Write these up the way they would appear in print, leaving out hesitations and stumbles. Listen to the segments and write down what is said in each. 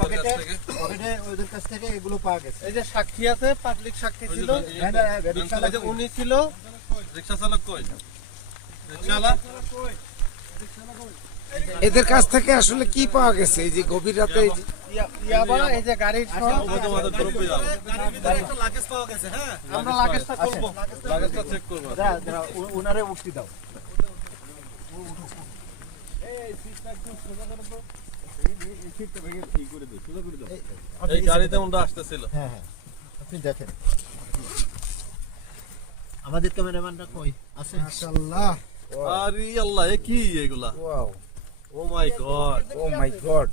পকেটে ওদের কাছ থেকে এগুলো পাওয়া গেছে। এই যে সাক্ষী আছে, পাবলিক সাক্ষী ছিল, উনি ছিল। রিকশা চালক কই? রিকশাওয়ালা এদের কাছ থেকে আসলে কি পাওয়া গেছে এই যে গভীর রাতে? ইয়াবা, এই যে গাড়ির সহ লাগেজ পাওয়া গেছে। হ্যাঁ, আমরা লাগেজটা খুলবো, লাগেজটা চেক করব। ওনারে উঠতে দাও। এই গাড়িতে আমরা আসতেছিল। হ্যাঁ হ্যাঁ, আপনি দেখেন আমাদের ক্যামেরাম্যানটা কই আছে? মাশাআল্লাহ, আরে আল্লাহ, এ কি এগুলা? ওয়াও, ও মাই গড, ও মাই গড।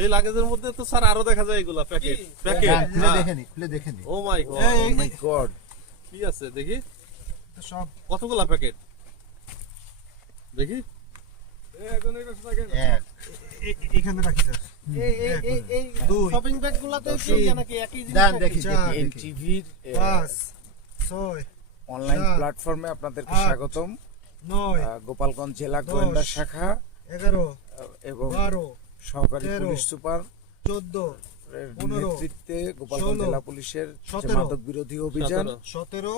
এই লাগেজের মধ্যে তো স্যার আরো দেখা যায় এগুলা প্যাকেট প্যাকেট। খুলে দেখেনি, খুলে দেখেনি। ও মাই গড, ও মাই গড। কি আছে দেখি? সব কতগুলা প্যাকেট দেখি? এখানে রাখি স্যার। এই শপিং ব্যাগ গুলাতে কি নাকি একই জিনিস? দেন দেখি। এনটিভির 5 6 অনলাইন প্ল্যাটফর্মে আপনাদেরকে স্বাগতম। 9 গোপালগঞ্জ জেলা গোয়েন্দা শাখা 11 এবং 12 সহকারী 13 পুলিশ সুপার 14 এর 15 নেতৃত্বে গোপালগঞ্জ 16 জেলা পুলিশের যে 17 মাদক বিরোধী অভিযান 17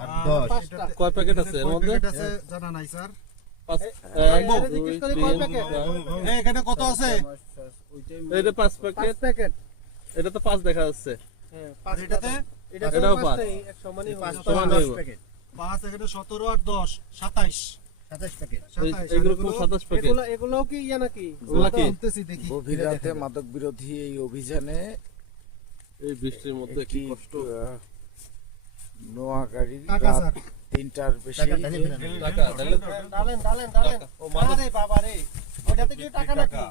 আর 10 কয় প্যাকেট আছে এর মধ্যে? আছে জানা নাই স্যার। এখানে কত আছে? এটা 5 প্যাকেট। এটা তো 5 দেখা যাচ্ছে। এটাতে এটাও 5 সমানই 5 প্যাকেট। 5 এখানে 17 আর 10 27 প্যাকেট। এগুলো কোন 27 প্যাকেট? এগুলোও কি ইয়া নাকি? এগুলা কি? বলতেছি দেখি। গভীর রাতে মাদক বিরোধী এই অভিযানে এই বৃষ্টির মধ্যে কি একটি কষ্ট। নোয়াগাড়ি টাকা রাত স্যার। 3টার বেশি টাকা ঢেলে ফেলেন। টাকা ডালেন। ডালেন। ও মাদক আরে বাবা রে, ওটাতে কি টাকা নাকি?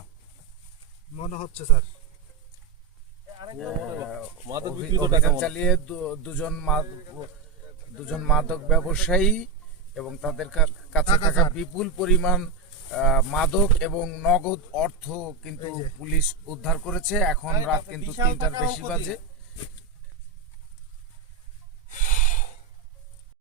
মনে হচ্ছে স্যার। মাদক বিক্রি তো টাকা অভিযান মনে। চালিয়ে দুজন মাদক ব্যবসায়ী এবং তাদের কাছে টাকা থাকা স্যার। বিপুল পরিমাণ মাদক এবং নগদ অর্থ কিন্তু পুলিশ উদ্ধার করেছে। এখন রাত কিন্তু 3টার বেশি বাজে।